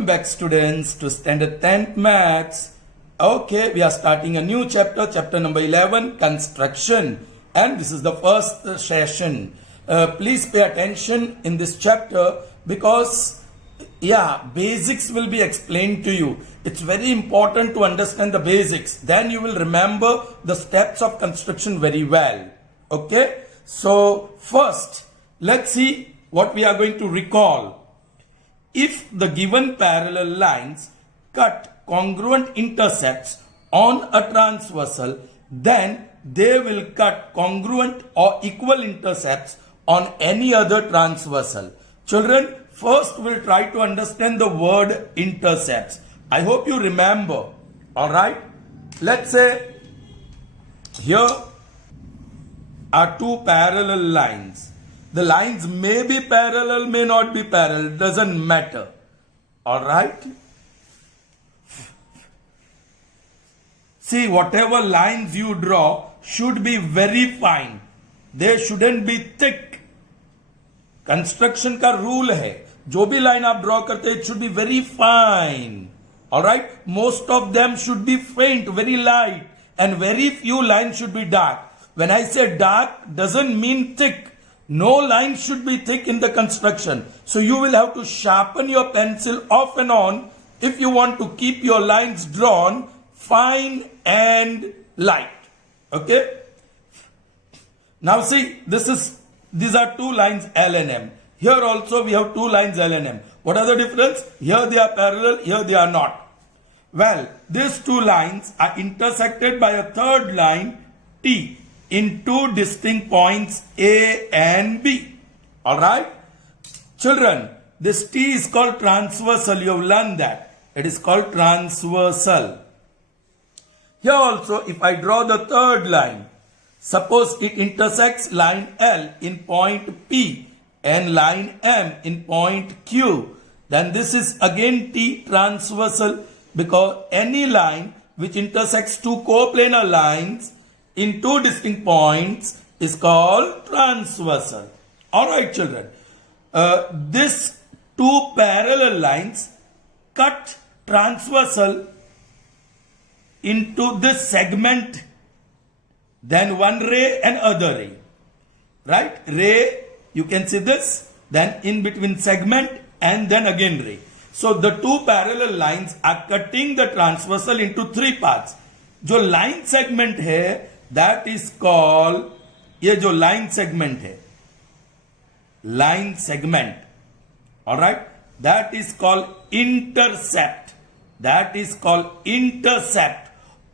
Welcome back students to standard 10th maths. Okay, we are starting a new chapter, chapter number 11, construction, and this is the first session. Please pay attention in this chapter because basics will be explained to you. It's very important to understand the basics, then you will remember the steps of construction very well. Okay, so first let's see what we are going to recall. If the given parallel lines cut congruent intercepts on a transversal, then they will cut congruent or equal intercepts on any other transversal. Children, first we'll try to understand the word intercepts. I hope you remember. Alright? Let's say here are two parallel lines. The lines may be parallel, may not be parallel, doesn't matter. Alright? See, whatever lines you draw should be very fine. They shouldn't be thick. Construction का rule है. जो भी line आप draw करते हैं, it should be very fine. Alright? Most of them should be faint, very light. And very few lines should be dark. When I say dark, doesn't mean thick. No line should be thick in the construction. So you will have to sharpen your pencil off and on if you want to keep your lines drawn fine and light. Okay? Now see, these are two lines L and M. Here also we have two lines L and M. What are the difference? Here they are parallel, here they are not. Well, these two lines are intersected by a third line T in two distinct points A and B. Alright? Children, this T is called transversal. You have learned that. It is called transversal. Here also, if I draw the third line, suppose it intersects line L in point P and line M in point Q, then this is again T transversal, because any line which intersects two coplanar lines in two distinct points is called transversal. Alright children, these two parallel lines cut transversal into this segment, then one ray and other ray. Right? Ray, you can see this, then in between segment and then again ray. So the two parallel lines are cutting the transversal into three parts. जो line segment है, that is called, ये जो line segment है, line segment, alright, that is called intercept. That is called intercept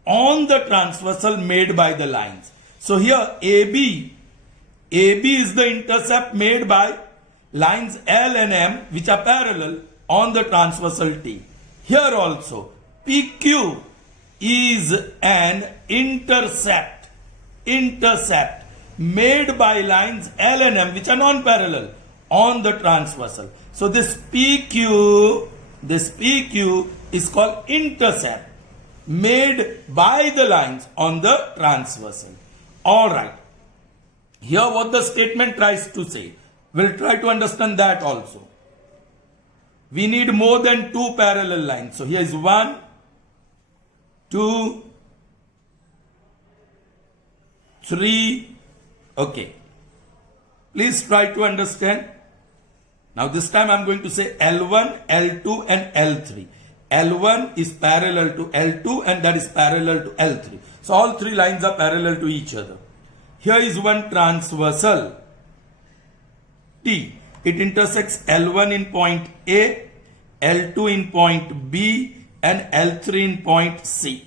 on the transversal made by the lines. So here AB is the intercept made by lines L and M which are parallel on the transversal T. Here also PQ is an intercept made by lines L and M which are non-parallel on the transversal. So this PQ is called intercept made by the lines on the transversal. Alright. Here what the statement tries to say. We'll try to understand that also. We need more than two parallel lines. So here is 1, 2, 3. Okay. Please try to understand. Now this time I am going to say L1, L2 and L3. L1 is parallel to L2 and that is parallel to L3. So all three lines are parallel to each other. Here is one transversal T. It intersects L1 in point A, L2 in point B and L3 in point C.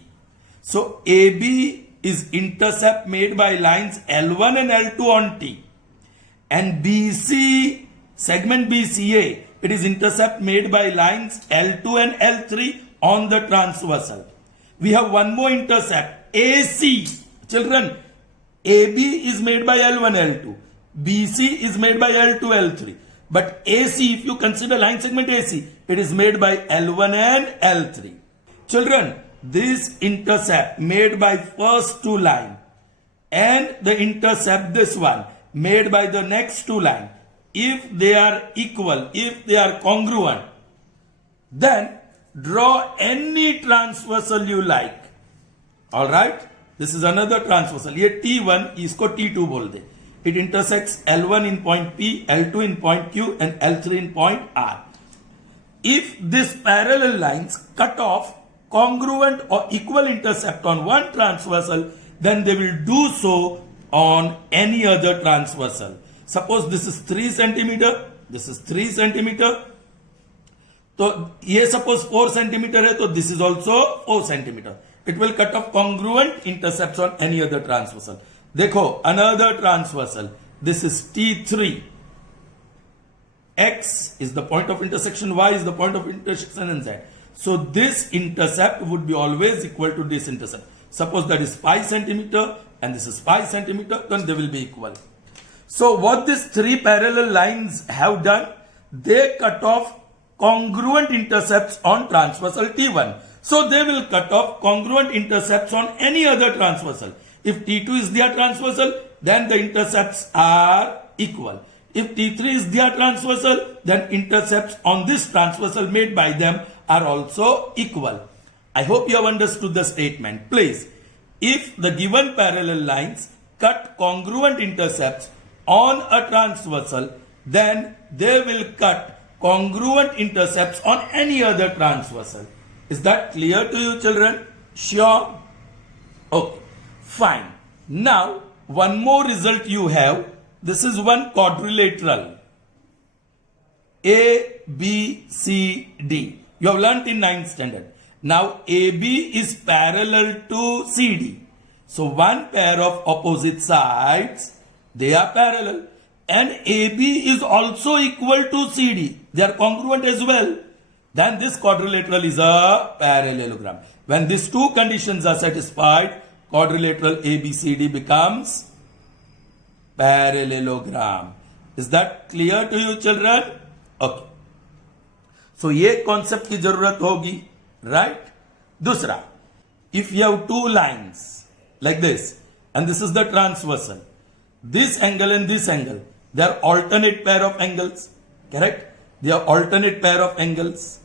So AB is intercept made by lines L1 and L2 on T. And BC, segment BCA, it is intercept made by lines L2 and L3 on the transversal. We have one more intercept, AC. Children, AB is made by L1, L2. BC is made by L2, L3. But AC, if you consider line segment AC, it is made by L1 and L3. Children, this intercept made by first two line and the intercept this one made by the next two line, if they are equal, if they are congruent, then draw any transversal you like. All right, this is another transversal. ये T1 इसको T2 बोल दे. It intersects L1 in point P, L2 in point Q, and L3 in point R. If these parallel lines cut off congruent or equal intercept on one transversal, then they will do so on any other transversal. Suppose this is 3 centimeter, this is 3 centimeter. तो ये suppose 4 centimeter है, तो this is also 4 centimeter. It will cut off congruent intercepts on any other transversal. देखो, another transversal. This is T3. X is the point of intersection, Y is the point of intersection, and Z. So this intercept would be always equal to this intercept. Suppose that is 5 centimeter and this is 5 centimeter, then they will be equal. So what these three parallel lines have done, they cut off congruent intercepts on transversal T1. So they will cut off congruent intercepts on any other transversal. If T2 is their transversal, then the intercepts are equal. If T3 is their transversal, then intercepts on this transversal made by them are also equal. I hope you have understood the statement. Please, if the given parallel lines cut congruent intercepts on a transversal, then they will cut congruent intercepts on any other transversal. Is that clear to you, children? Sure? Okay, fine. Now, one more result you have. This is one quadrilateral. A, B, C, D. You have learnt in 9th standard. Now, AB is parallel to CD. So, one pair of opposite sides, they are parallel. And AB is also equal to CD. They are congruent as well. Then this quadrilateral is a parallelogram. When these two conditions are satisfied, quadrilateral ABCD becomes parallelogram. Is that clear to you, children? Okay. So ये concept की जरूरत होगी, right? दूसरा, if you have two lines like this, and this is the transversal, this angle and this angle, they are alternate pair of angles, correct? They are alternate pair of angles.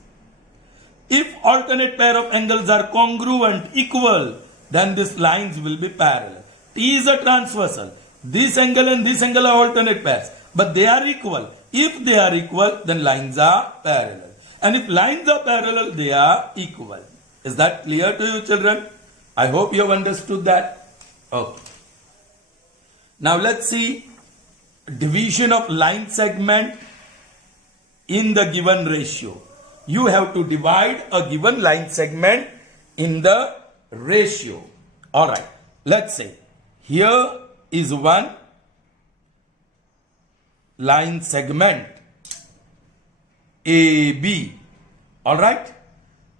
If alternate pair of angles are congruent, equal, then these lines will be parallel. T is a transversal. This angle and this angle are alternate pairs, but they are equal. If they are equal, then lines are parallel. And if lines are parallel, they are equal. Is that clear to you, children? I hope you have understood that. Okay. Now let's see division of line segment in the given ratio. You have to divide a given line segment in the ratio. Alright, let's say here is one line segment AB. Alright,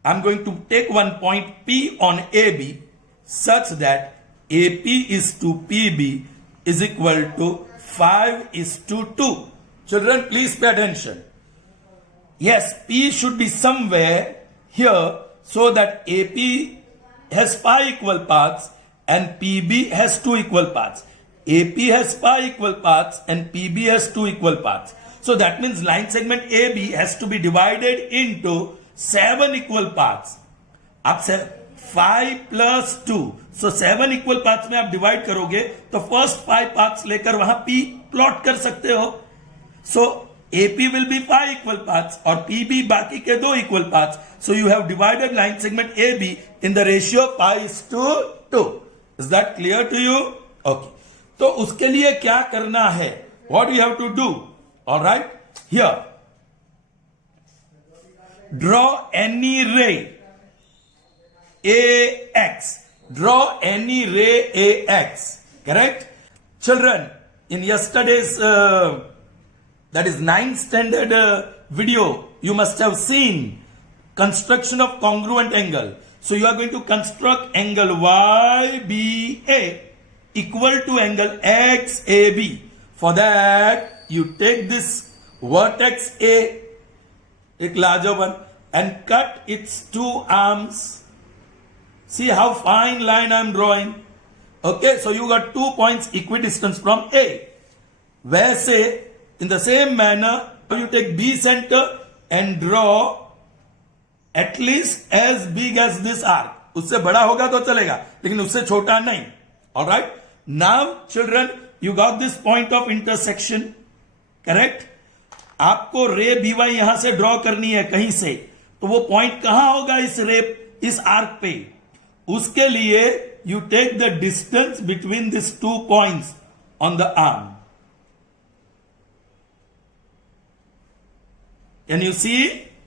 I'm going to take one point P on AB such that AP is to PB is equal to 5:2. Children, please pay attention. Yes, P should be somewhere here so that AP has 5 equal parts and PB has 2 equal parts. AP has 5 equal parts and PB has 2 equal parts. So that means line segment AB has to be divided into 7 equal parts. आप 5 plus 2. So 7 equal parts में आप divide करोगे तो first 5 parts लेकर वहां P plot कर सकते हो. So AP will be 5 equal parts और PB बाकी के 2 equal parts. So you have divided line segment AB in the ratio 5:2. Is that clear to you? Okay. तो उसके लिए क्या करना है? What you have to do? Alright. Here. Draw any ray AX. Draw any ray AX. Correct? Children, in yesterday's that is 9th standard video, you must have seen construction of congruent angle. So you are going to construct angle YBA equal to angle XAB. For that, you take this vertex A, एक larger one, and cut its 2 arms. See how fine line I am drawing. Okay, so you got 2 points equidistant from A. वैसे in the same manner, you take B center and draw at least as big as this arc, उससे बड़ा होगा तो चलेगा लेकिन उससे छोटा नहीं. Alright, now children you got this point of intersection, correct. आपको रे बी वाई यहां से ड्रॉ करनी है कहीं से, तो वो पॉइंट कहां होगा इस आर्क पे. उसके लिए you take the distance between this 2 points on the arm. Can you see?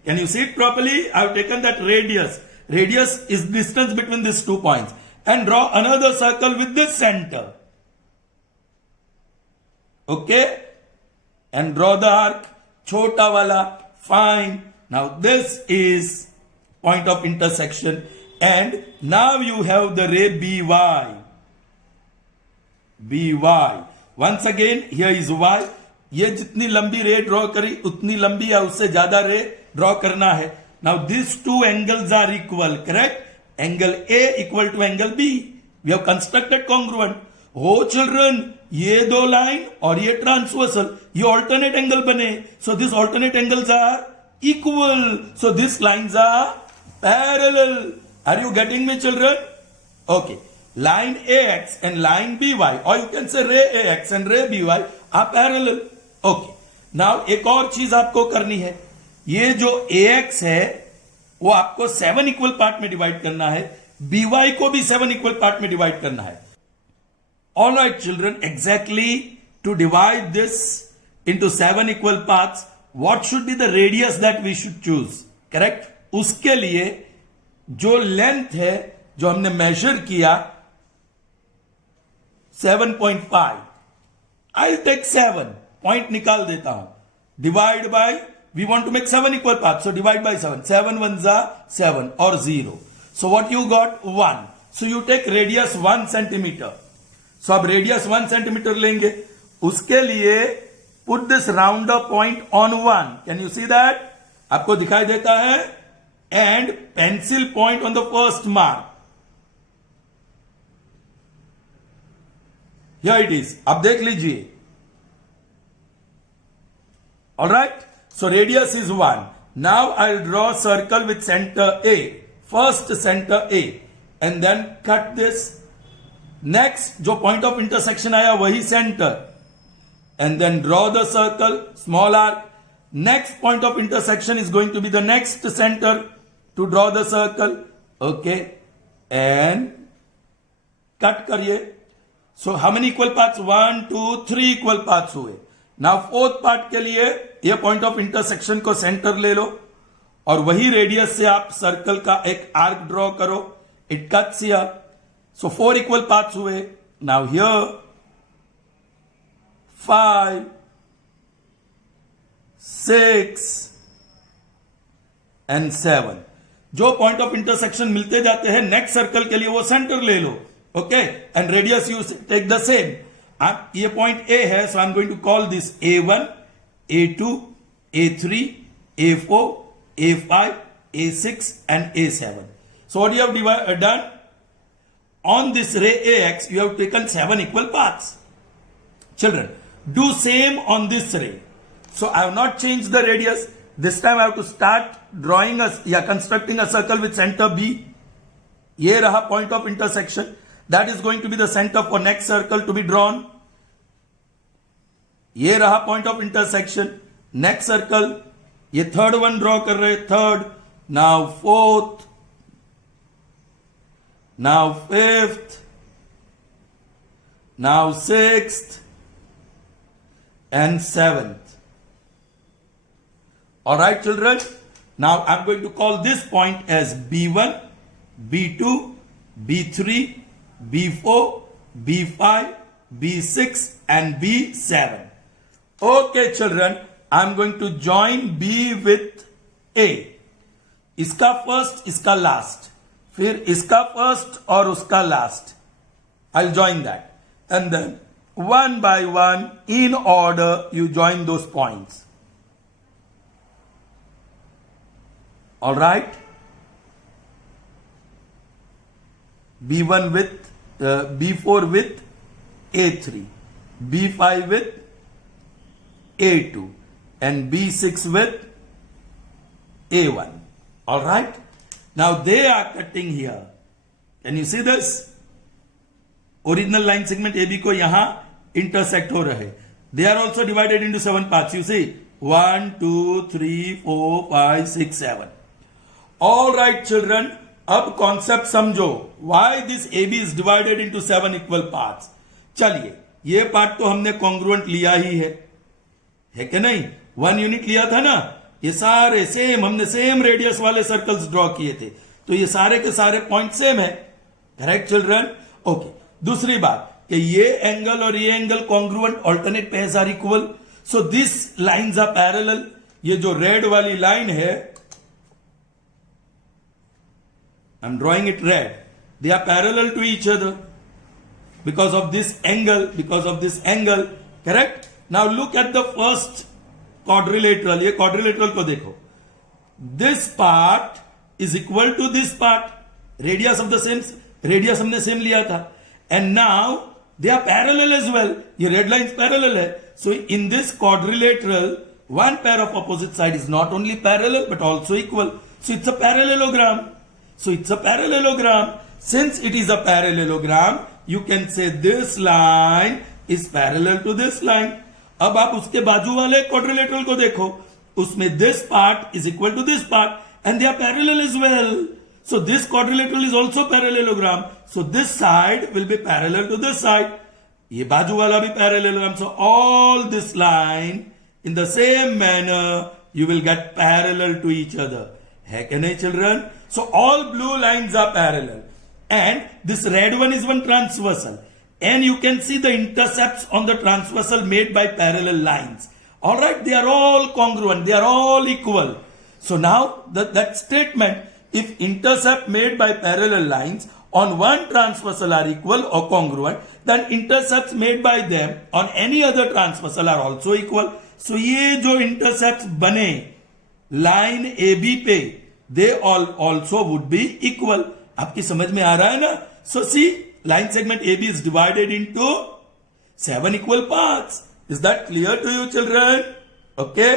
Can you see it properly? I have taken that radius. Radius is distance between these 2 points. And draw another circle with this center. Okay? And draw the arc. Chota wala. Fine. Now this is point of intersection. And now you have the ray BY. BY. Once again, here is Y. ये जितनी लंबी ray draw करी उतनी लंबी या उससे ज्यादा रे ड्रॉ करना है. Now this 2 angles are equal, correct. Angle A equal to angle B. We have constructed congruent. हो चिल्ड्रन, ये 2 लाइन और ये ट्रांसवर्सल, ये ऑल्टरनेट एंगल बने. So this alternate angles are equal. So this lines are parallel. Are you getting me children? Okay. Line AX and line BY, or you can say ray AX and ray BY are parallel. Okay. Now एक और चीज आपको करनी है. ये जो AX है वो आपको 7 इक्वल पार्ट में डिवाइड करना है. BY को भी 7 इक्वल पार्ट में डिवाइड करना है. All right, children. Exactly to divide this into 7 equal parts, what should be the radius that we should choose? Correct? उसके लिए जो लेंथ है जो हमने मेजर किया 7.5. I'll take 7. Point निकाल देता हूं. Divide by, we want to make 7 equal parts. So divide by 7. 7 ones are 7 or 0. So what you got? 1. So you take radius 1 centimeter. So अब radius 1 centimeter लेंगे. उसके लिए put this rounder point on 1. Can you see that? आपको दिखाई देता है? And pencil point on the first mark. Here it is. अब देख लीजिए. All right. So radius is 1. Now I'll draw a circle with center A. First center A. And then cut this. Next, जो point of intersection आया वही center. And then draw the circle, small arc. Next point of intersection is going to be the next center to draw the circle. Okay. And cut करिए. So how many equal parts? 1, 2, 3 equal parts हुए. Now fourth part के लिए ये point of intersection को center ले लो और वही radius से आप circle का एक arc draw करो. It cuts here. So 4 equal parts हुए. Now here 5, 6 and 7. जो point of intersection मिलते जाते हैं next circle के लिए वो center ले लो. Okay, and radius you take the same. ये point A है, so I'm going to call this A1, A2, A3, A4, A5, A6 and A7. So what you have done? On this ray AX, you have taken 7 equal parts. Children, do same on this ray. So I have not changed the radius. This time I have to start drawing constructing a circle with center B. ये रहा point of intersection. That is going to be the center for next circle to be drawn. ये रहा point of intersection. Next circle. ये third one draw कर रहे. Third. Now fourth. Now fifth. Now sixth. And seventh. Alright children. Now I'm going to call this point as B1, B2, B3, B4, B5, B6 and B7. Okay children, I'm going to join B with A. इसका first, इसका last. फिर इसका first और उसका last. I'll join that. And then one by one in order you join those points. Alright? B1 with B4 with A3, B5 with A2 and B6 with A1. All right. Now they are cutting here. Can you see this? Original line segment AB को यहां intersect हो रहे. They are also divided into 7 parts. You see, 1, 2, 3, 4, 5, 6, 7. All right, children. अब concept समझो. Why this AB is divided into 7 equal parts? चलिए, ये part तो हमने कॉन्ग्रुएंट लिया ही है कि नहीं? 1 यूनिट लिया था ना. ये सारे सेम, हमने सेम रेडियस वाले सर्कल्स ड्रॉ किए थे, तो ये सारे के सारे पॉइंट सेम है. Correct children? ओके. दूसरी बात कि ये एंगल और ये angle congruent, alternate pairs are equal. So this lines are parallel. ये जो रेड वाली लाइन है, I am drawing it red, they are parallel to each other because of this angle. Correct? Now look at the first quadrilateral. ये quadrilateral को देखो. This part is equal to this part. Radius हमने same लिया था. And now they are parallel as well. ये red lines parallel है. So in this quadrilateral, one pair of opposite side is not only parallel but also equal. So it's a parallelogram. Since it is a parallelogram, you can say this line is parallel to this line. अब आप उसके बाजू वाले quadrilateral को देखो, उसमें this part is equal to this part and they are parallel as well. So this quadrilateral is also parallelogram. So this side will be parallel to this side. ये बाजू वाला भी parallelogram. So all this line in the same manner you will get parallel to each other. है कि नहीं children? So all blue lines are parallel. And this red one is one transversal, and you can see the intercepts on the transversal made by parallel lines. All right, they are all congruent, they are all equal. So now that statement, if intercept made by parallel lines on one transversal are equal or congruent, then intercepts made by them on any other transversal are also equal. So ये जो intercepts बने line AB पे, they all also would be equal. आपकी समझ में आ रहा है ना? So see, line segment AB is divided into 7 equal parts. Is that clear to you children? Okay.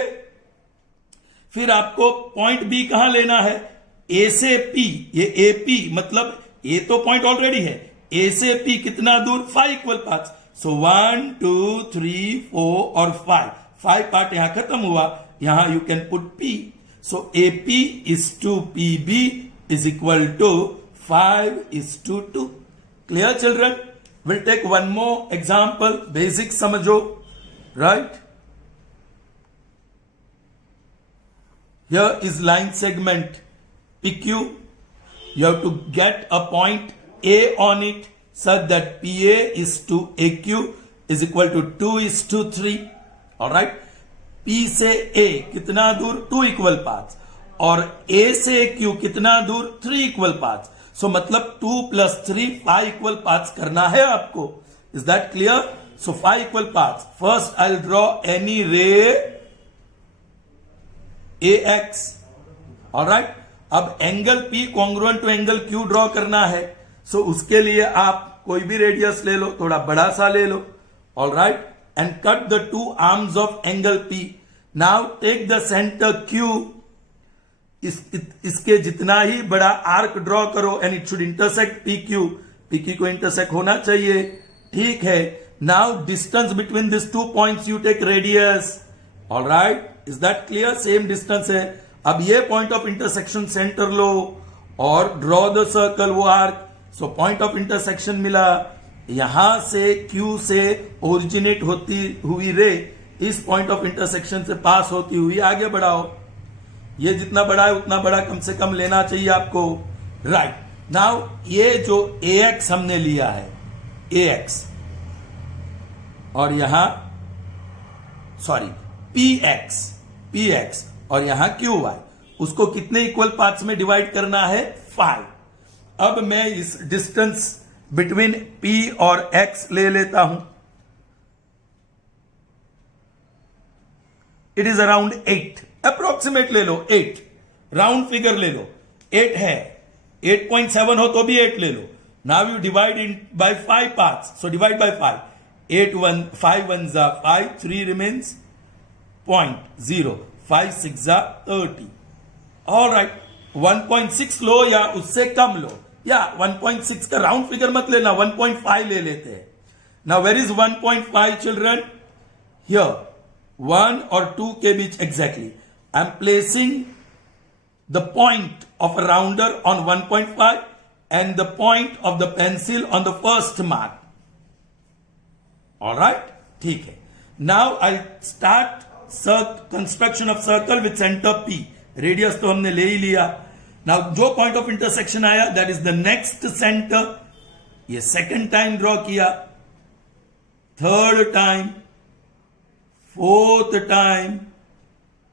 फिर आपको पॉइंट B कहां लेना है? A से P. ये AP मतलब A तो पॉइंट ऑलरेडी है. A से P कितना दूर? 5 equal parts. So 1, 2, 3, 4 और 5. 5 पार्ट यहां खत्म हुआ. यहां you can put P. So AP is to PB is equal to 5 is to 2. Clear children? We'll take one more example. Basic समझो. Right? Here is line segment PQ. You have to get a point A on it such that PA is to AQ is equal to 2 is to 3. Alright? P से A कितना दूर? 2 equal parts. और A से Q कितना दूर? 3 equal parts. So मतलब 2 plus 3 5 equal parts करना है आपको. Is that clear? So 5 equal parts. First I'll draw any ray AX. Alright? अब angle P congruent to angle Q draw करना है. So उसके लिए आप कोई भी रेडियस ले लो, थोड़ा बड़ा सा ले लो. Alright? And cut the two arms of angle P. Now take the center Q. इसके जितना ही बड़ा आर्क ड्रॉ करो and it should intersect PQ. PQ को इंटरसेक्ट होना चाहिए. ठीक है. Now distance between this 2 points you take radius. Alright? Is that clear? Same distance है. अब ये पॉइंट ऑफ इंटरसेक्शन सेंटर लो और ड्रॉ द सर्कल, वो arc. So point of intersection मिला. यहां से Q से ओरिजिनेट होती हुई रे इस पॉइंट ऑफ इंटरसेक्शन से पास होती हुई आगे बढ़ाओ. ये जितना बड़ा है उतना बड़ा कम से कम लेना चाहिए आपको. राइट. नाउ ये जो AX हमने लिया है, AX, और यहां PX और यहां QY, उसको कितने इक्वल पार्ट्स में डिवाइड करना है? 5. अब मैं इस डिस्टेंस बिटवीन P और X ले लेता हूं. It is around 8. अप्रोक्सीमेट ले लो 8. राउंड फिगर ले लो. 8 है. 8.7 हो तो भी 8 ले लो. Now you divide in by 5 parts. So divide by 5. 5 1s are 5. 3 remains 0.0. 5 6s are 30. All right. 1.6 लो या उससे कम लो, या 1.6 का राउंड फिगर मत लेना, 1.5 ले लेते हैं. Now where is 1.5 children? Here 1 और 2 के बीच exactly I am placing the point of a rounder on 1.5 and the point of the pencil on the first mark. All right? ठीक है. Now I'll start construction of circle with center P. Radius तो हमने ले ही लिया. Now जो point of intersection आया, that is the next center. ये second time draw किया, third time, fourth time,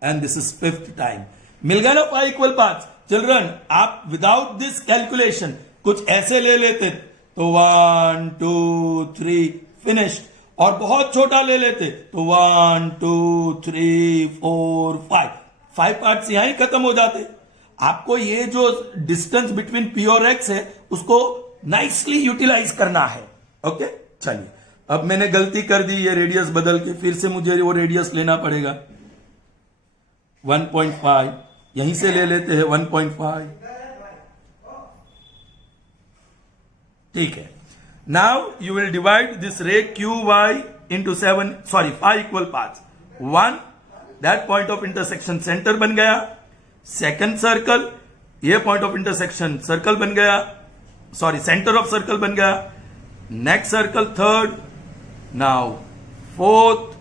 and this is fifth time. मिल गया ना 5 इक्वल पाथ्स. चिल्ड्रन, आप विदाउट दिस कैलकुलेशन कुछ ऐसे ले लेते तो 1 2 3 फिनिश्ड, और बहुत छोटा ले लेते तो 1 2 3 4 5 पार्ट्स यहां ही खत्म हो जाते. आपको ये जो डिस्टेंस बिटवीन पी और एक्स है उसको नाइसली यूटिलाइज करना है. ओके, चलिए. अब मैंने गलती कर दी, ये रेडियस बदल के फिर से मुझे वो रेडियस लेना पड़ेगा. 1.5 यहीं से ले लेते हैं. 1.5 ठीक है. Now you will divide this ray Q Y into 5 equal paths. 1 that point of intersection centre बन गया. सेकंड सर्कल, ये पॉइंट ऑफ इंटरसेक्शन सर्कल बन गया, सेंटर ऑफ सर्कल बन गया. Next circle third, now fourth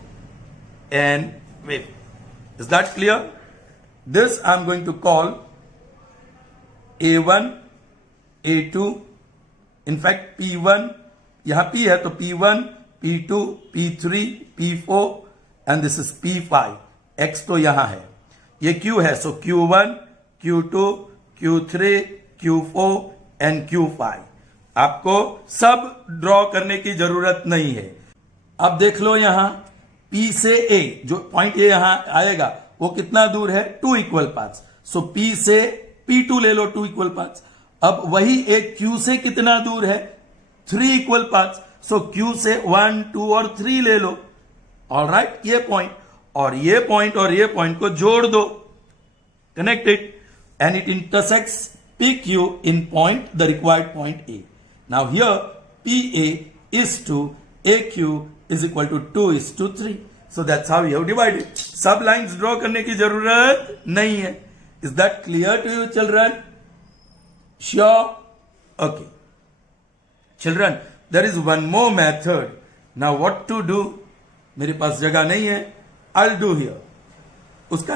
and fifth. Is that clear? This I am going to call A1, A2, in fact P1, यहां P है तो P1, P2, P3, P4 and this is P5. X तो यहां है, ये Q है, so Q1, Q2, Q3, Q4 and Q5. आपको सब ड्रॉ करने की जरूरत नहीं है. अब देख लो यहां P से A, जो पॉइंट A यहां आएगा वो कितना दूर है? 2 इक्वल पाथ्स. सो P से P2 ले लो, 2 इक्वल पाथ्स. अब वही एक Q से कितना दूर है? 3 इक्वल पाथ्स. सो Q से 1 2 और 3 ले लो. ऑल राइट, ये पॉइंट और ये पॉइंट और ये पॉइंट को जोड़ दो, connect it, and it intersects PQ in point the required point A. Now here PA is to AQ is equal to 2:3. So that's how you have divided. सब lines draw करने की जरूरत नहीं है. Is that clear to you, children? Sure? Okay. Children, there is one more method. Now what to do? मेरे पास जगह नहीं है. I'll do here. उसका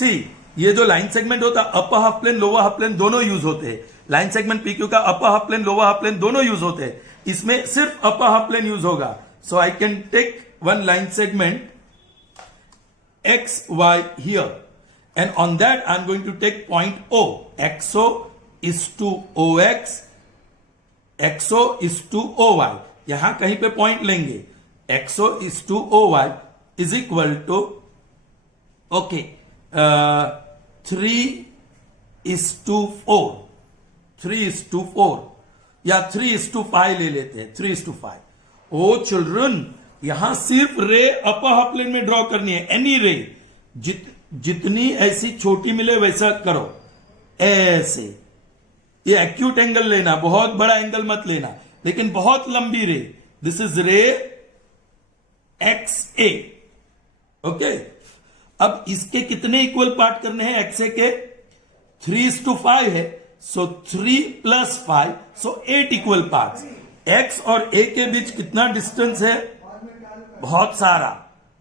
see, ये जो लाइन सेगमेंट होता है, upper half plane lower half plane दोनों यूज होते हैं. लाइन सेगमेंट PQ का upper half plane lower half plane दोनों यूज होते हैं. इसमें सिर्फ अपर हाफ प्लेन यूज होगा. So I can take one line segment XY here, and on that I am going to take point O. XO is to OX, XO is to OY. यहां कहीं पे point लेंगे. XO is to OY is equal to 3:4. 3:4 या 3:5 ले लेते हैं. 3:5. ओ children, यहां सिर्फ रे अपर हाफ प्लेन में ड्रॉ करनी है. एनी रे, जितनी ऐसी छोटी मिले वैसा करो. ऐसे ये एक्यूट एंगल लेना, बहुत बड़ा एंगल मत लेना, लेकिन बहुत लंबी रे. दिस इज रे XA. ओके, अब इसके कितने इक्वल पार्ट करने हैं? XA के 3:5 है, सो 3 + 5, सो 8 इक्वल पार्ट्स. X और A के बीच कितना डिस्टेंस है? बहुत सारा,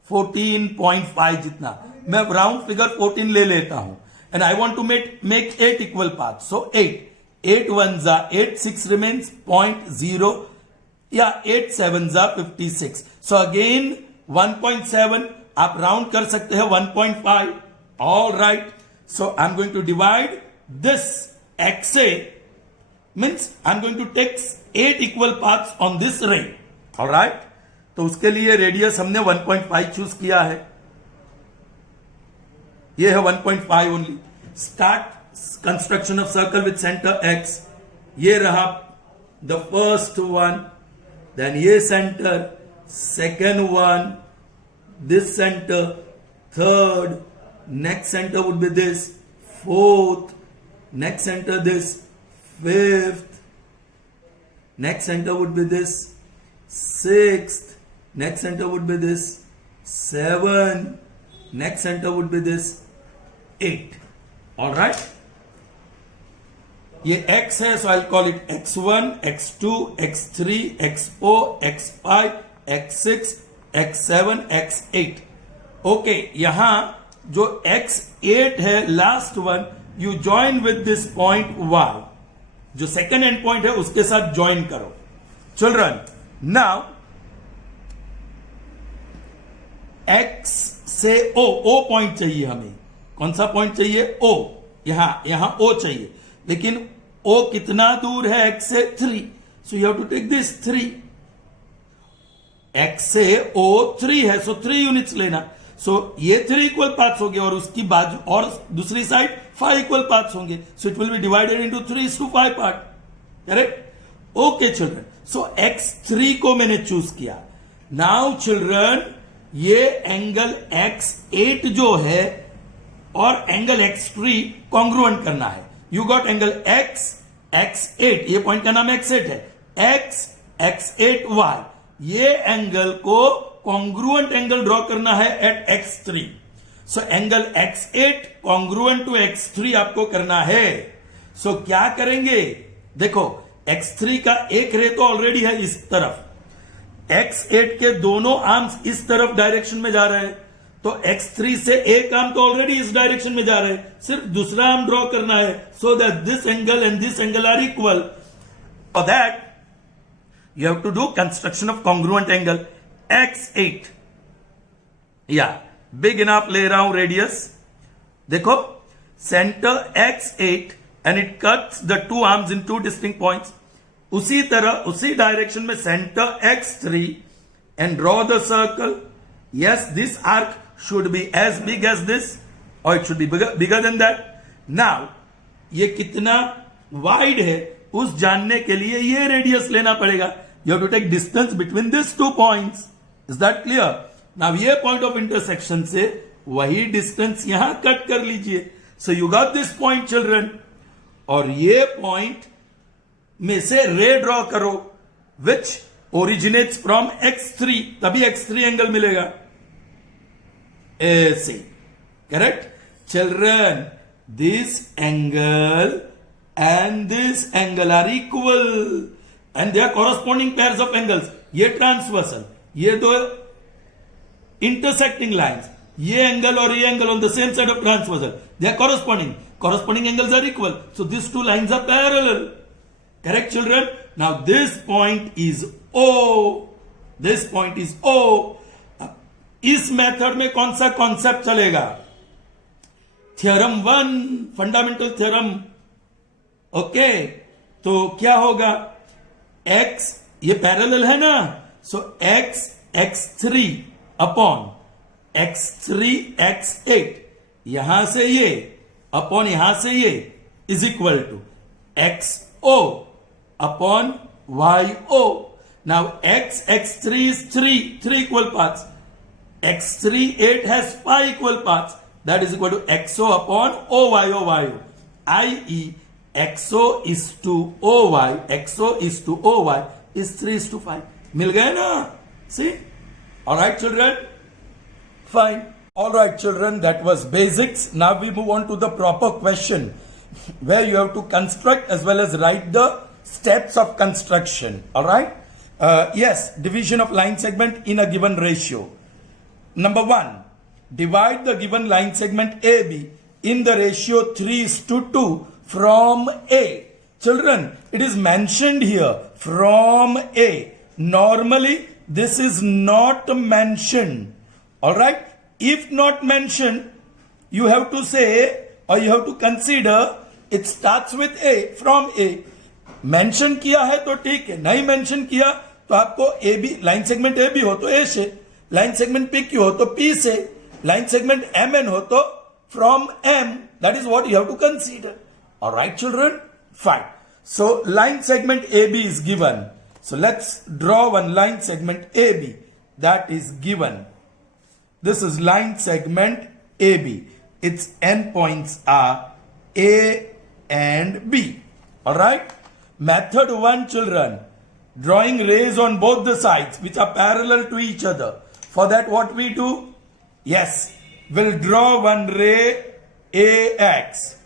14.5 जितना. मैं राउंड फिगर 14 ले लेता हूं, and I want to make 8 equal path. So 8 1 जा 8, 6 रिमेन्स 0.0, या 8 7 जा 56. सो अगेन 1.7 आप राउंड कर सकते हैं 1.5. All right, so I am going to divide this XA, means I am going to take 8 equal paths on this ray. All right, तो उसके लिए रेडियस हमने 1.5 चूज किया है. ये है 1.5 only. Start construction of circle with centre X. ये रहा द फर्स्ट वन, देन ये centre, second one, this centre, third, next centre would be this, fourth, next center this, fifth, next center would be this, sixth, next center would be this, 7, next center would be this, 8. All right, ये x है, so I'll call it x1, x2, x3, x4, x5, x6, x7, x8. Okay, यहां जो x8 है last one, you join with this point y, जो second and point है उसके साथ join करो. चिल्ड्रन, नाउ x से o पॉइंट चाहिए हमें. कौन सा पॉइंट चाहिए? o. यहां o चाहिए, लेकिन o कितना दूर है x से? 3. So you have to take this 3. x से o 3 है, सो 3 यूनिट्स लेना. सो ये 3 इक्वल पार्ट्स हो गए, और उसकी बाजू और दूसरी साइड 5 इक्वल पार्ट्स होंगे. So it will be divided into 3:5 part. Correct? Okay children, so x3 को मैंने चूज किया. नाउ चिल्ड्रन, ये एंगल x8 जो है और एंगल x3 कॉन्ग्रुएंट करना है. यू गॉट एंगल x8, ये पॉइंट का नाम x8 है, x8y. ये एंगल को कॉन्ग्रुएंट एंगल ड्रॉ करना है at x3. So angle x8 congruent to x3 आपको करना है. सो क्या करेंगे? देखो, x3 का एक रे तो ऑलरेडी है इस तरफ, x8 के दोनों आर्म्स इस तरफ डायरेक्शन में जा रहे हैं, तो x3 से एक आर्म तो ऑलरेडी इस डायरेक्शन में जा रहे हैं, सिर्फ दूसरा आर्म ड्रॉ करना है, so that this angle and this angle are equal. For that you have to do construction of congruent angle x8. या बिग इनफ ले रहा हूं रेडियस. देखो, centre x8 and it cuts the two arms in two distinct points. उसी तरह उसी direction में centre x3 and draw the circle. Yes, this arc should be as big as this, or it should be bigger than that. Now, ये कितना wide है उस जानने के लिए ये रेडियस लेना पड़ेगा. You have to take distance between these 2 points. Is that clear? Now, ये point of intersection से वही distance यहां कट कर लीजिए. So you got this point, children. और ये point में से रे ड्रॉ करो, which originates from x3. तभी x3 एंगल मिलेगा. AC. Correct? Children, this angle and this angle are equal and they are corresponding pairs of angles. ये transversal, ये दो intersecting lines, ये angle और ये angle on the same side of transversal, they are corresponding angles are equal, so these two lines are parallel. Correct, children? Now this point is O, this point is O. इस method में कौन सा concept चलेगा? Theorem 1, fundamental theorem. Okay, तो क्या होगा? x, ये parallel है ना, सो x x3 upon x3 x8, यहां से ये अपॉन यहां से ये is equal to xo upon yo. Now x x3 is 3 equal parts. x3 8 has 5 equal parts, that is equal to xo upon oyo, i.e. xo is to oy, xo is to oy is 3:5. मिल गए ना? See? Alright children? Fine. Alright children, that was basics. Now we move on to the proper question where you have to construct as well as write the steps of construction. Alright? Yes, division of line segment in a given ratio. Number 1, divide the given line segment AB in the ratio 3:2 from A. Children, it is mentioned here from A. Normally, this is not mentioned. Alright? If not mentioned, you have to say or you have to consider it starts with A, from A. Mention किया है तो ठीक है, नहीं mention किया तो आपको AB, line segment AB हो तो A से, लाइन सेगमेंट PQ हो तो P से, लाइन सेगमेंट MN हो तो from M. That is what you have to consider. Alright children? Fine. So line segment AB is given. So let's draw one line segment AB that is given. This is line segment AB. Its endpoints are A, and B. Alright? Method 1, children. Drawing rays on both the sides which are parallel to each other. For that, what we do? Yes, we'll draw one ray AX.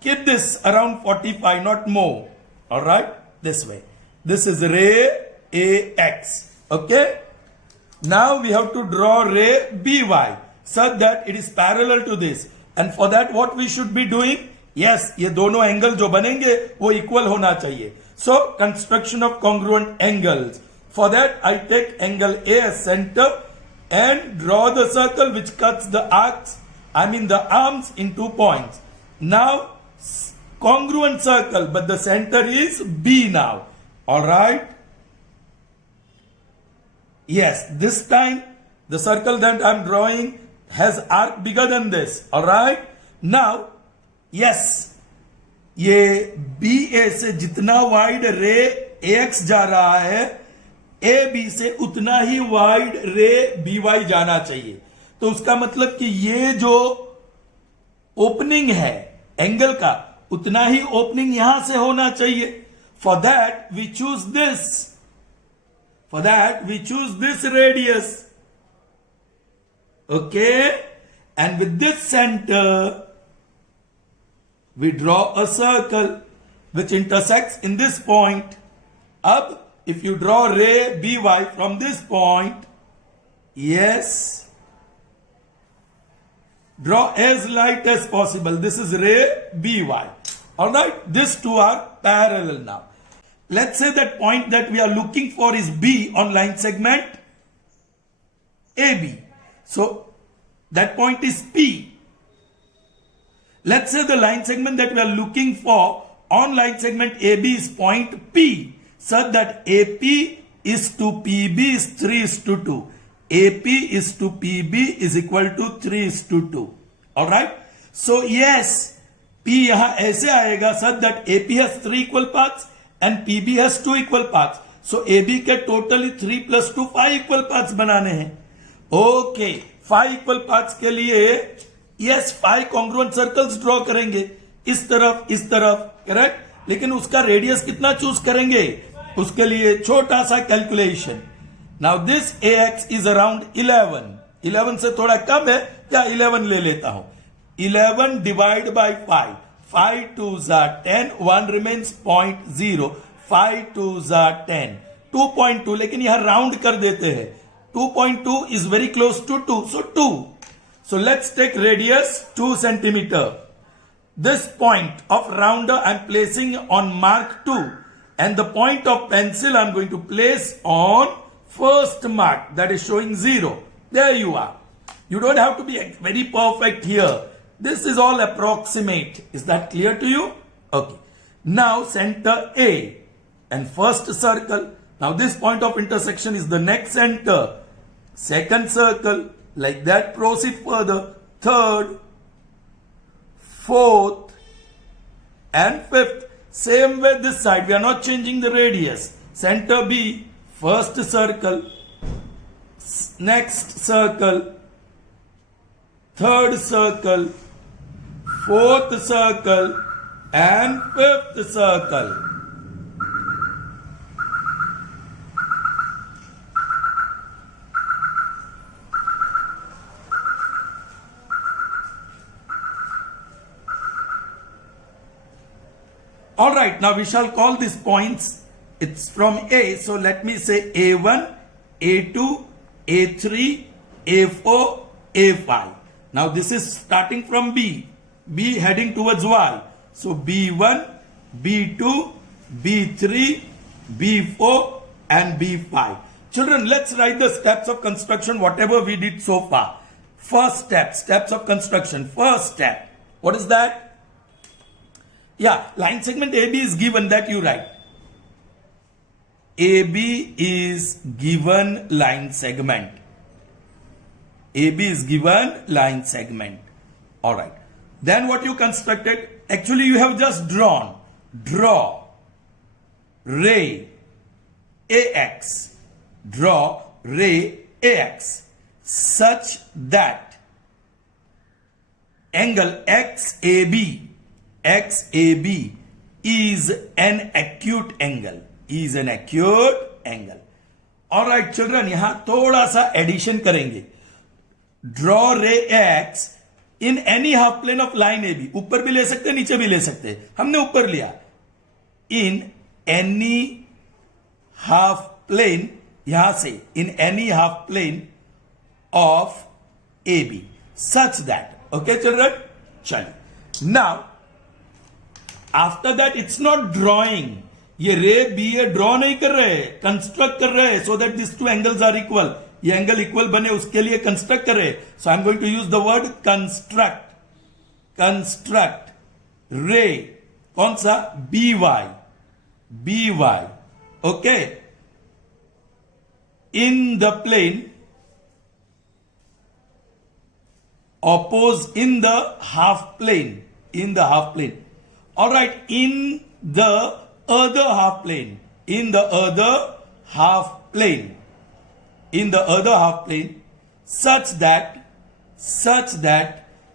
Keep this around 45, not more. Alright? This way. This is ray AX. Okay? Now we have to draw ray BY such that it is parallel to this. And for that, what we should be doing? Yes, ये दोनों angle जो बनेंगे वो equal होना चाहिए. So, construction of congruent angles. For that, I take angle A as center and draw the circle which cuts the the arms in 2 points. Now, congruent circle, but the center is B now. Alright? Yes, this time the circle that I am drawing has arc bigger than this. Alright? Now, yes, ये BA से जितना wide रे AX जा रहा है, AB से उतना ही wide रे BY जाना चाहिए. तो उसका मतलब कि ये जो ओपनिंग है एंगल का, उतना ही ओपनिंग यहां से होना चाहिए. For that we choose this. For that, we choose this radius. Okay? And with this center, we draw a circle which intersects in this point. Ab, if you draw ray BY from this point, yes, draw as light as possible. This is ray BY. Alright? These two are parallel now. Let's say that point that we are looking for is B on line segment AB. So that point is P. Let's say the line segment that we are looking for on line segment AB is point P, such that AP is to PB is 3:2. AP is to PB is equal to 3:2. Alright? So yes, P यहाँ ऐसे आएगा such that AP has 3 equal parts and PB has 2 equal parts. So AB के totally 3 plus 2 5 equal parts बनाने हैं. Okay, 5 equal parts के लिए yes 5 congruent circles draw करेंगे. इस तरफ करेक्ट. लेकिन उसका रेडियस कितना चूज करेंगे? उसके लिए छोटा सा calculation. Now this AX is around 11 से थोड़ा कम है, क्या 11 ले लेता हूं. 11 divide by 5. 5 2s are 10, 1 remains 0.0. 5 2s are 10. 2.2, लेकिन यहां राउंड कर देते हैं. 2.2 is very close to 2, so 2. So let's take radius 2 centimeter. This point of rounder I'm placing on mark 2, and the point of pencil I'm going to place on first mark that is showing 0. There you are. You don't have to be very perfect here. This is all approximate. Is that clear to you? Okay. Now center A and first circle. Now this point of intersection is the next center. Second circle. Like that, proceed further. Third, fourth, and fifth. Same way this side. We are not changing the radius. Center B, first circle, next circle, third circle, fourth circle, and fifth circle. Alright, now we shall call these points. It's from A, so let me say A1, A2, A3, A4, A5. Now this is starting from B. B heading towards Y. So B1, B2, B3, B4 and B5. Children, let's write the steps of construction, whatever we did so far. First step, steps of construction. First step. What is that? Yeah, line segment AB is given, that you write. AB is given line segment. AB is given line segment. Alright. Then what you constructed? Actually you have just drawn. Draw ray AX. Draw ray AX such that angle XAB XAB is an acute angle. Is an acute angle. All right, children, यहां थोड़ा सा addition करेंगे. Draw ray X in any half plane of line AB. ऊपर भी ले सकते हैं, नीचे भी ले सकते हैं. हमने ऊपर लिया. In any half plane, यहां से in any half plane of AB, such that, okay, children? चलिए. Now, after that, it's not drawing. ये रे बी ए ड्रॉ नहीं कर रहे, कंस्ट्रक्ट कर रहे, so that this two angles are equal. ये एंगल इक्वल बने उसके लिए कंस्ट्रक्ट कर रहे. So I am going to use the word construct. Construct ray कौन सा? B Y. Okay, in the plane oppose in the half plane. All right, in the other half plane. In the other half plane, such that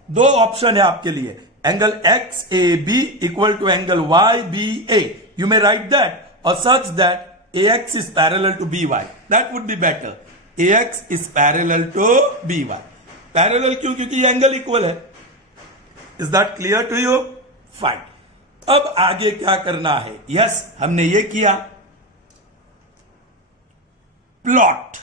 दो option है आपके लिए. Angle X A B equal to angle Y B A. You may write that, और such that A X is parallel to B Y. That would be better. A X is parallel to B Y. Parallel क्यों? क्योंकि ये angle इक्वल है. Is that clear to you? Fine. अब आगे क्या करना है? यस, हमने ये किया. प्लॉट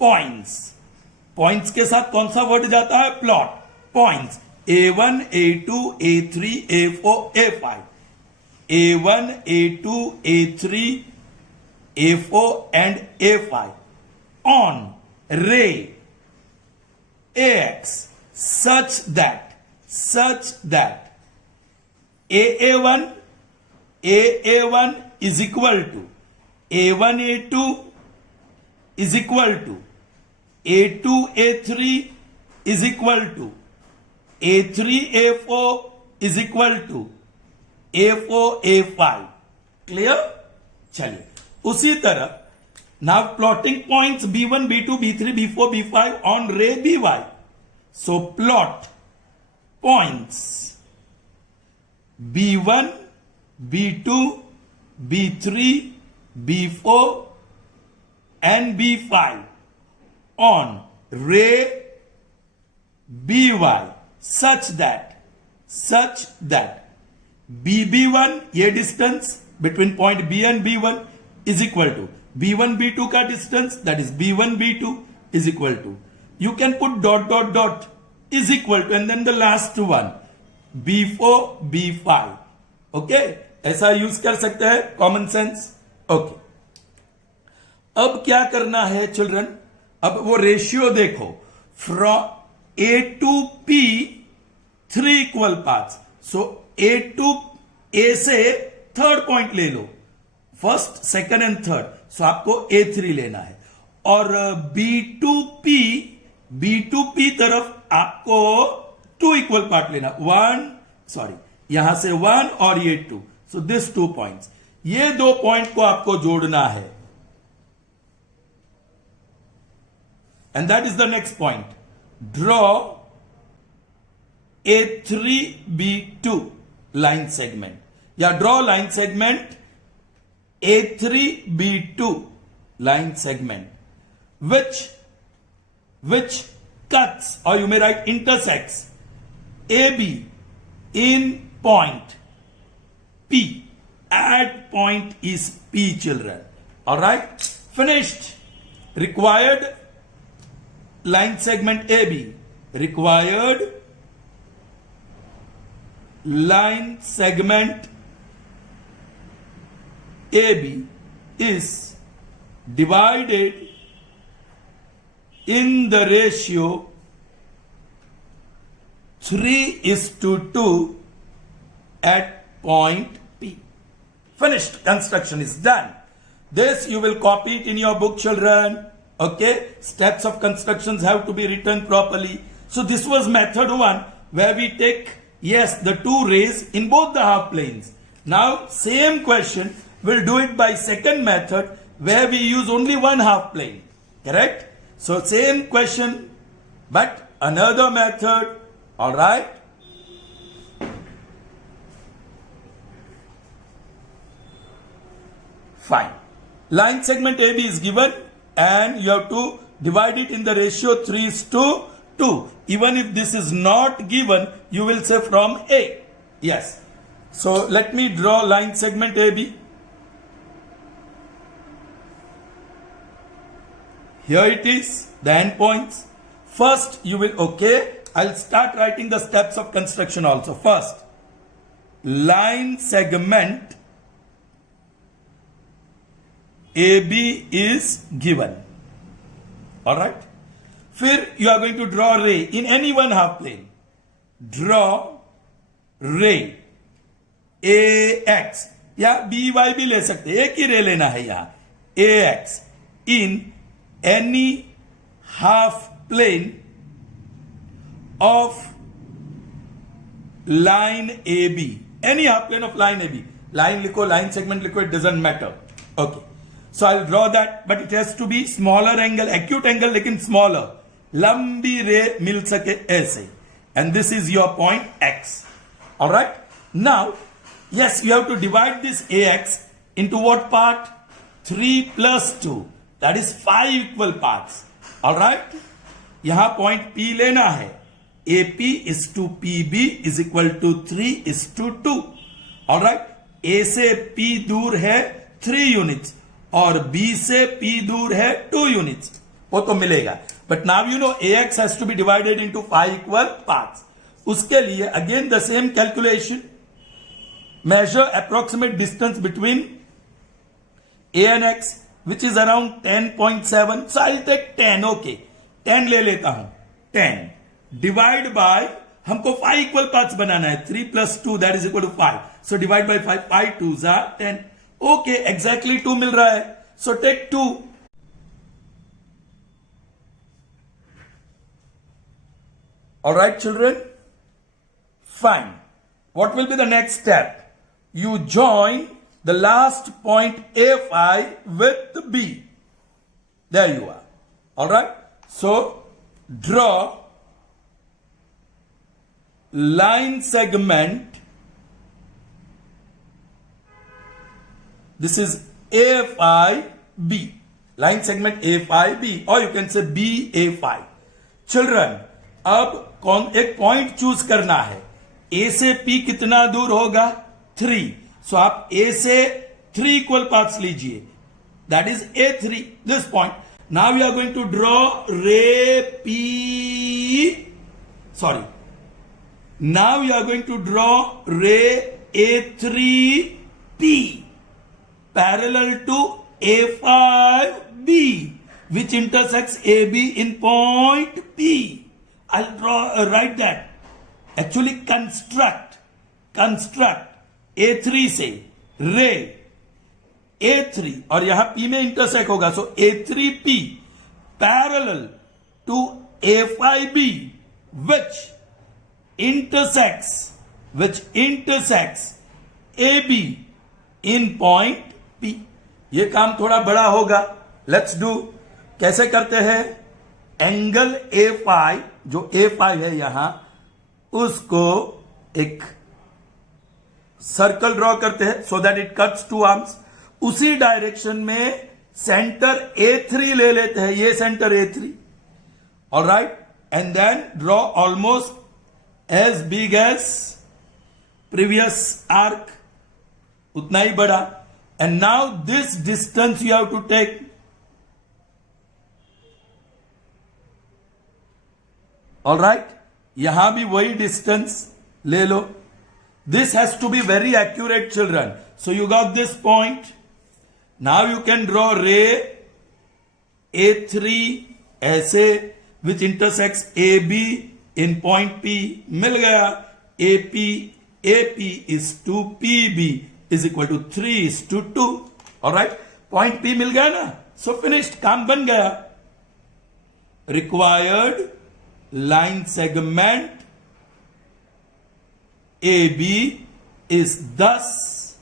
पॉइंट्स के साथ कौन सा वर्ड जाता है? Plot. Points A1, A2, A3, A4, A5. A1, A2, A3, A4 and A5 on ray AX such that AA1 is equal to A1 A2 is equal to A2 A3 is equal to A3 A4 is equal to A4 A5. Clear? चलिए, उसी तरह now plotting points B1 B2 B3 B4 B5 on ray BY. So plot points B1 B2 B3 B4 and B5 on ray BY such that BB1, ये distance between point B and B1 is equal to B1 B2 का distance, that is B1 B2 is equal to, you can put dot is equal to, and then the last one B4 B5. okay, ऐसा use कर सकते हैं, common sense. Okay, अब क्या करना है children? अब वो रेशियो देखो. From A to P 3 equal paths. So A to A से थर्ड पॉइंट ले लो, फर्स्ट सेकंड एंड थर्ड. सो आपको A3 लेना है. और B to P तरफ आपको 2 इक्वल पार्ट लेना. यहां से 1 और ये 2. सो दिस 2 पॉइंट्स, ये 2 पॉइंट को आपको जोड़ना है. And that is the next point. Draw A3B2 line segment, या draw line segment A3B2 line segment which cuts, or you may write intersects AB in point P. At point is P, children. All right, finished. Required line segment AB. Required line segment AB is divided in the ratio 3:2 at point P. Finished. Construction is done. This you will copy it in your book, children. Okay, steps of constructions have to be written properly. So this was method 1, where we take, yes, the 2 rays in both the half planes. Now same question, we'll do it by second method, where we use only one half plane. Correct? So same question but another method. All right, Fine. Line segment AB is given and you have to divide it in the ratio 3:2. Even if this is not given, you will say from A. Yes. So let me draw line segment AB. Here it is, the endpoints. First you will, I'll start writing the steps of construction also. First, line segment AB is given. Alright. फिर you are going to draw ray in any one half plane. Draw ray AX या BY भी ले सकते, एक ही रे लेना है यहाँ, AX in any half plane of line AB. Any half plane of line AB. Line लिखो, line segment लिखो, it doesn't matter. Okay. So I'll draw that, but it has to be smaller angle, acute angle लेकिन smaller. लंबी रे मिल सके ऐसे. And this is your point X. Alright? Now, yes, you have to divide this AX into what part? 3 plus 2. That is 5 equal parts. Alright? यहाँ point P लेना है. AP is to PB is equal to 3 is to 2. Alright? A से P दूर है 3 units. और B से P दूर है 2 units. वो तो मिलेगा. But now you know AX has to be divided into 5 equal parts. उसके लिए again the same calculation. Measure approximate distance between A and X, which is around 10.7. So I'll take 10. Okay. 10 ले लेता हूं. 10. Divide by, हमको 5 equal parts बनाना है. 3 plus 2 that is equal to 5. So divide by 5. 5 2s are 10. Okay. Exactly 2 मिल रहा है. So take 2. Alright children? Fine. What will be the next step? You join the last point A5 with B. There you are. Alright? So, draw line segment. This is A5B. Line segment A5B. Or you can say BA5. Children, अब एक point choose करना है. A से P कितना दूर होगा? 3. So आप A से 3 equal parts लीजिए. That is A3. This point. Now we are going to draw ray P. Sorry. Now we are going to draw ray A3P parallel to A5B, which intersects AB in point P. I'll write that. Actually construct A3 से रे A3 और यहां P में intersect होगा. So A3P parallel to A5B which intersects AB in point P. ये काम थोड़ा बड़ा होगा. Let's do. कैसे करते हैं? एंगल A5 जो A5 है यहां उसको एक सर्कल ड्रॉ करते हैं so that it cuts 2 arms. उसी डायरेक्शन में सेंटर A3 ले लेते हैं. ये centre A3. All right. And then draw almost as big as previous arc. उतना ही बड़ा. And now this distance you have to take. All right. यहां भी वही डिस्टेंस ले लो. This has to be very accurate children. So you got this point. Now you can draw ray A3 ऐसे which intersects AB in point P. मिल गया. AP is to PB is equal to 3 is to 2. Alright. Point P मिल गया ना. So finished. काम बन गया. Required line segment AB is thus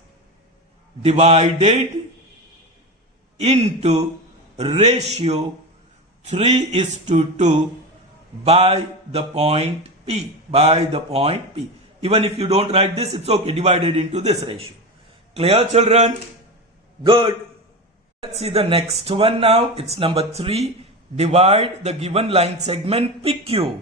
divided into ratio 3:2 by the point P. Even if you don't write this, it's okay. Divided into this ratio. Clear, children? Good. Let's see the next one now. It's number 3. Divide the given line segment PQ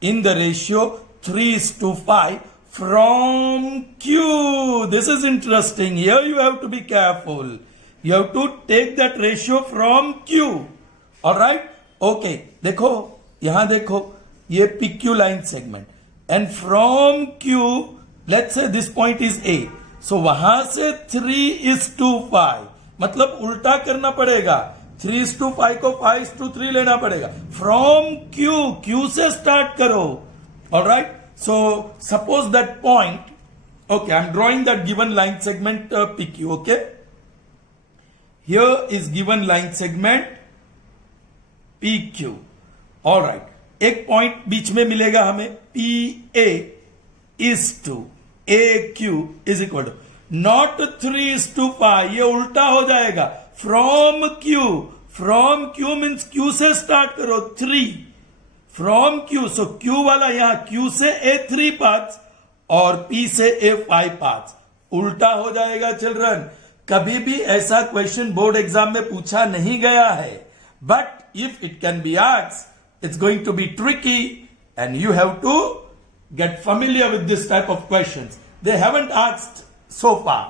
in the ratio 3:5 from Q. This is interesting. Here you have to be careful. You have to take that ratio from Q. Alright? Okay. देखो, यहाँ देखो, ये PQ line segment. And from Q, let's say this point is A. So वहां से 3:5. मतलब उल्टा करना पड़ेगा. 3:5 को 5:3 लेना पड़ेगा. From Q से start करो. Alright? So suppose that point, okay, I'm drawing that given line segment PQ, okay? Here is given line segment PQ. Alright. एक पॉइंट बीच में मिलेगा हमें PA is to AQ is equal to not 3:5. ये उल्टा हो जाएगा. From Q means Q से start करो 3. From Q, so Q वाला यहां Q से A 3 पाथ्स और P से A 5 पाथ्स. उल्टा हो जाएगा चिल्ड्रन. कभी भी ऐसा क्वेश्चन बोर्ड एग्जाम में पूछा नहीं गया है. But if it can be asked, it's going to be tricky and you have to get familiar with this type of questions. They haven't asked so far.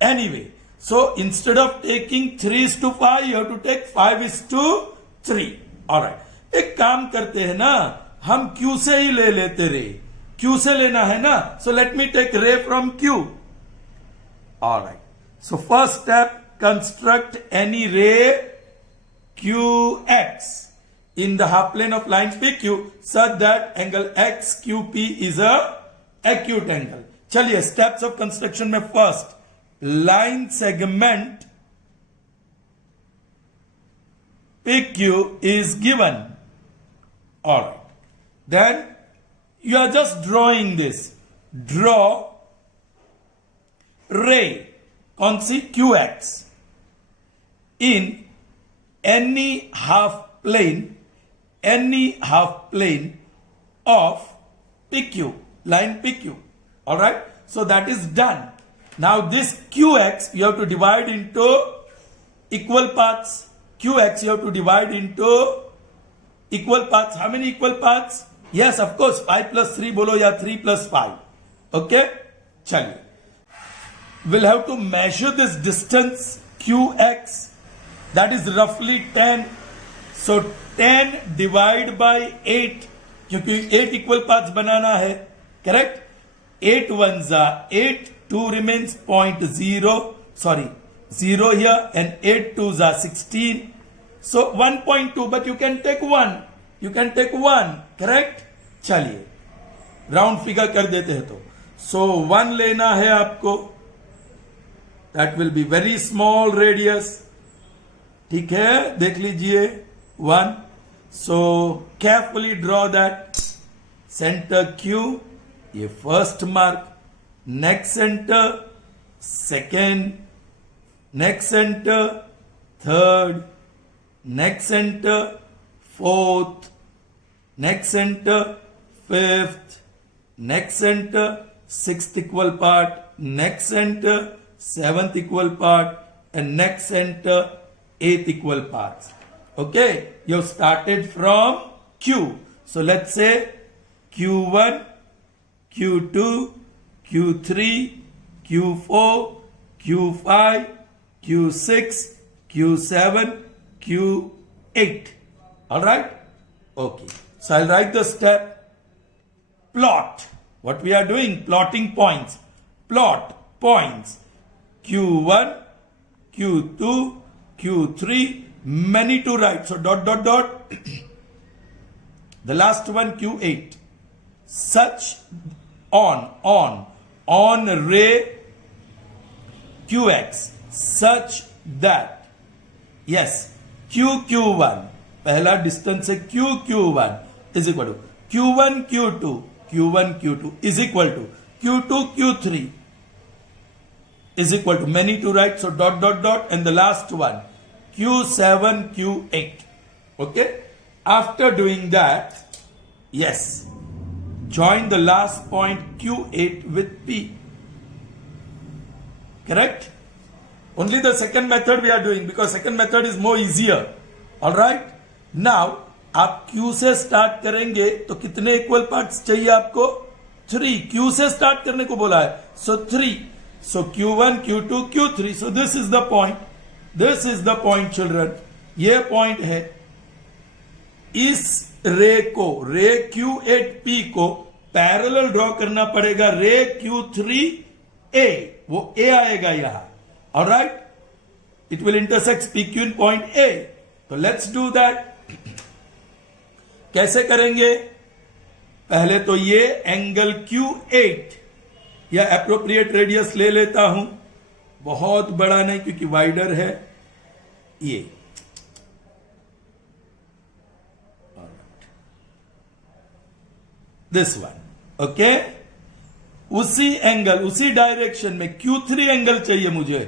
Anyway, so instead of taking 3:5, you have to take 5:3. Alright. एक काम करते हैं ना, हम Q से ही ले लेते रे. Q से लेना है ना. So let me take ray from Q. Alright. So first step, construct any ray QX in the half plane of line PQ such that angle XQP is a acute angle. चलिए steps of construction में first line segment PQ is given. Alright. Then you are just drawing this. Draw ray कौन सी QX in any half plane of PQ, line PQ. Alright? So that is done. Now this QX you have to divide into equal parts. QX you have to divide into equal parts. How many equal parts? Yes, of course, 5 plus 3 bolo ya 3 plus 5. Okay? Chaliye. We'll have to measure this distance QX. That is roughly 10. So 10 divide by 8. क्योंकि 8 equal parts बनाना है. Correct? 8 ones are 8. 2 remains 0.0. Sorry. 0 here. And 8 twos are 16. So 1.2. But you can take 1. You can take 1. Correct? चलिए. Round figure कर देते हैं तो. So 1 लेना है आपको. That will be very small radius. ठीक है, देख लीजिए 1. So carefully draw that. Center Q, ये first mark. Next center, second. Next center, third. Next center, fourth. Next center, fifth. Next center, sixth equal part. Next center, seventh equal part. And next center, eighth equal parts. Okay, you have started from Q. So let's say Q1, Q2, Q3, Q4, Q5, Q6, Q7, Q8. Alright? Okay. So I'll write the step. Plot. What we are doing? Plotting points. Plot points. Q1, Q2, Q3, many to write. So dot dot dot. The last one Q8. Such on ray QX such that, yes, QQ1 पहला distance है QQ1 is equal to Q1 Q2 is equal to Q2 Q3 is equal to many to write, so dot dot dot, and the last one Q7 Q8. Okay, after doing that, yes, join the last point Q8 with P. Correct? Only the second method we are doing because second method is more easier. All right. Now आप Q से start करेंगे तो कितने equal parts चाहिए आपको? 3. Q से start करने को बोला है, so 3. So Q1, Q2, Q3. So this is the point. This is the point, children. ये पॉइंट है. इस रे को, रे Q8P को पैरेलल ड्रॉ करना पड़ेगा रे Q3A. वो A आएगा यहां. Alright, it will intersect PQ in point A. तो लेट्स डू दैट. कैसे करेंगे? पहले तो ये एंगल Q8 या एप्रोप्रिएट रेडियस ले लेता हूं, बहुत बड़ा नहीं क्योंकि वाइडर है ये. This one. ओके, उसी एंगल, उसी डायरेक्शन में Q3 एंगल चाहिए मुझे,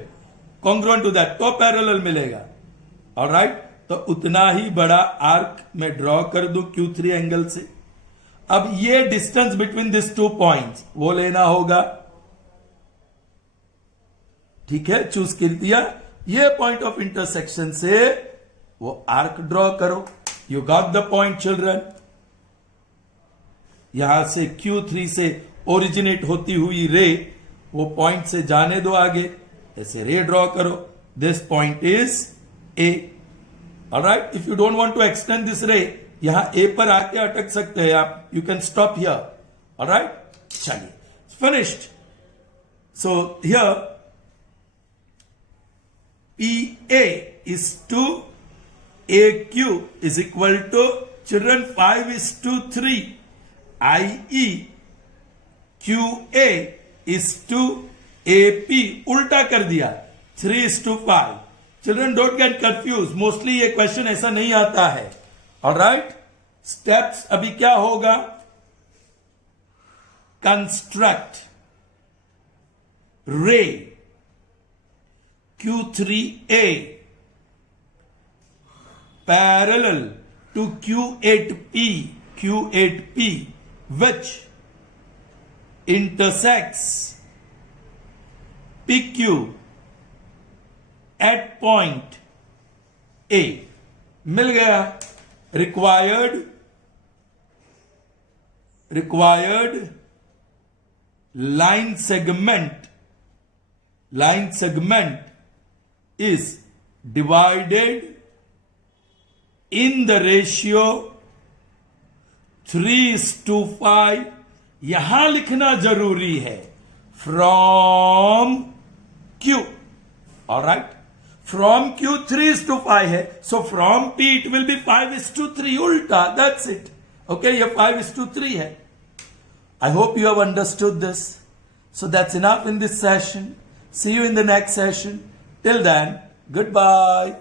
कॉन्ग्रुएंट टू दैट, तो पैरेलल मिलेगा. ऑलराइट, तो उतना ही बड़ा आर्क मैं ड्रॉ कर दूं Q3 एंगल से. अब ये डिस्टेंस बिटवीन दिस 2 पॉइंट्स वो लेना होगा. ठीक है, चूज कर दिया. ये पॉइंट ऑफ इंटरसेक्शन से वो आर्क ड्रॉ करो. You got the point children. यहां से Q3 से ओरिजिनेट होती हुई रे वो पॉइंट से जाने दो आगे. ऐसे रे ड्रॉ करो. This point is A. Alright, if you don't want to extend this ray, यहां A पर आके अटक सकते हैं आप. You can stop here. Alright, चलिए, finished. So here PA is to AQ is equal to, children, 5:3. IE QA is to AP. उल्टा कर दिया, 3:5. Children don't get confuse. Mostly ये क्वेश्चन ऐसा नहीं आता है. ऑलराइट, स्टेप्स अभी क्या होगा? कंस्ट्रक्ट रे Q3A parallel to Q8P which intersects PQ at point A. मिल गया. required line segment is divided in the ratio 3:5. यहां लिखना जरूरी है, from Q. Alright, from Q 3:5 है, so from P it will be 5:3. उल्टा, that's it. Okay, ये 5:3 है. I hope you have understood this. So that's enough in this session. See you in the next session. Till then, goodbye.